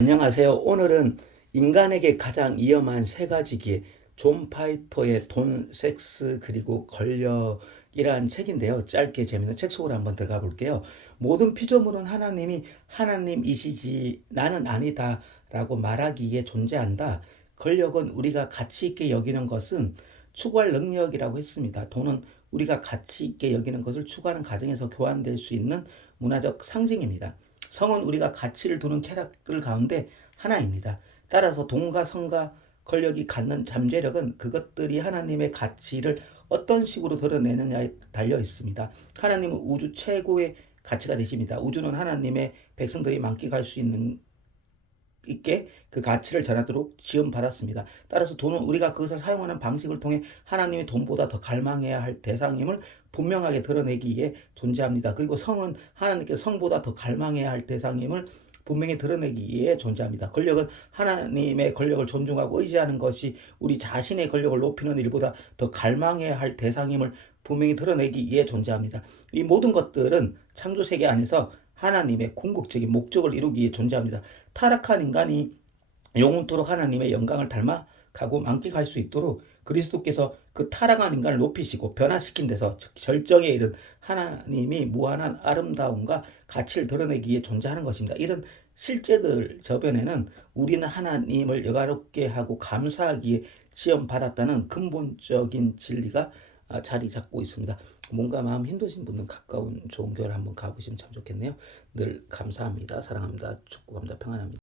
안녕하세요. 오늘은 인간에게 가장 위험한 세 가지 기회, 존 파이퍼의 돈, 섹스, 그리고 권력이라는 책인데요. 짧게 재밌는 책 속으로 한번 들어가 볼게요. 모든 피조물은 하나님이 하나님이시지 나는 아니다 라고 말하기에 존재한다. 권력은 우리가 가치 있게 여기는 것은 추구할 능력이라고 했습니다. 돈은 우리가 가치 있게 여기는 것을 추구하는 과정에서 교환될 수 있는 문화적 상징입니다. 성은 우리가 가치를 두는 쾌락들 가운데 하나입니다. 따라서 돈과 성과 권력이 갖는 잠재력은 그것들이 하나님의 가치를 어떤 식으로 드러내느냐에 달려 있습니다. 하나님은 우주 최고의 가치가 되십니다. 우주는 하나님의 백성들이 만끽할 수 있는 있게 그 가치를 전하도록 지원받았습니다. 따라서 돈은 우리가 그것을 사용하는 방식을 통해 하나님의 돈보다 더 갈망해야 할 대상임을 분명하게 드러내기 위해 존재합니다. 그리고 성은 하나님께 성보다 더 갈망해야 할 대상임을 분명히 드러내기 위해 존재합니다. 권력은 하나님의 권력을 존중하고 의지하는 것이 우리 자신의 권력을 높이는 일보다 더 갈망해야 할 대상임을 분명히 드러내기 위해 존재합니다. 이 모든 것들은 창조 세계 안에서 하나님의 궁극적인 목적을 이루기 위해 존재합니다. 타락한 인간이 영원토록 하나님의 영광을 닮아 가고 만끽할 수 있도록 그리스도께서 그 타락한 인간을 높이시고 변화시킨 데서 결정에 이른 하나님이 무한한 아름다움과 가치를 드러내기 위해 존재하는 것입니다. 이런 실제들 저변에는 우리는 하나님을 여가롭게 하고 감사하기에 지원받았다는 근본적인 진리가 아, 자리 잡고 있습니다. 뭔가 마음 힘드신 분은 가까운 좋은 교회를 한번 가보시면 참 좋겠네요. 늘 감사합니다. 사랑합니다. 축복합니다. 평안합니다.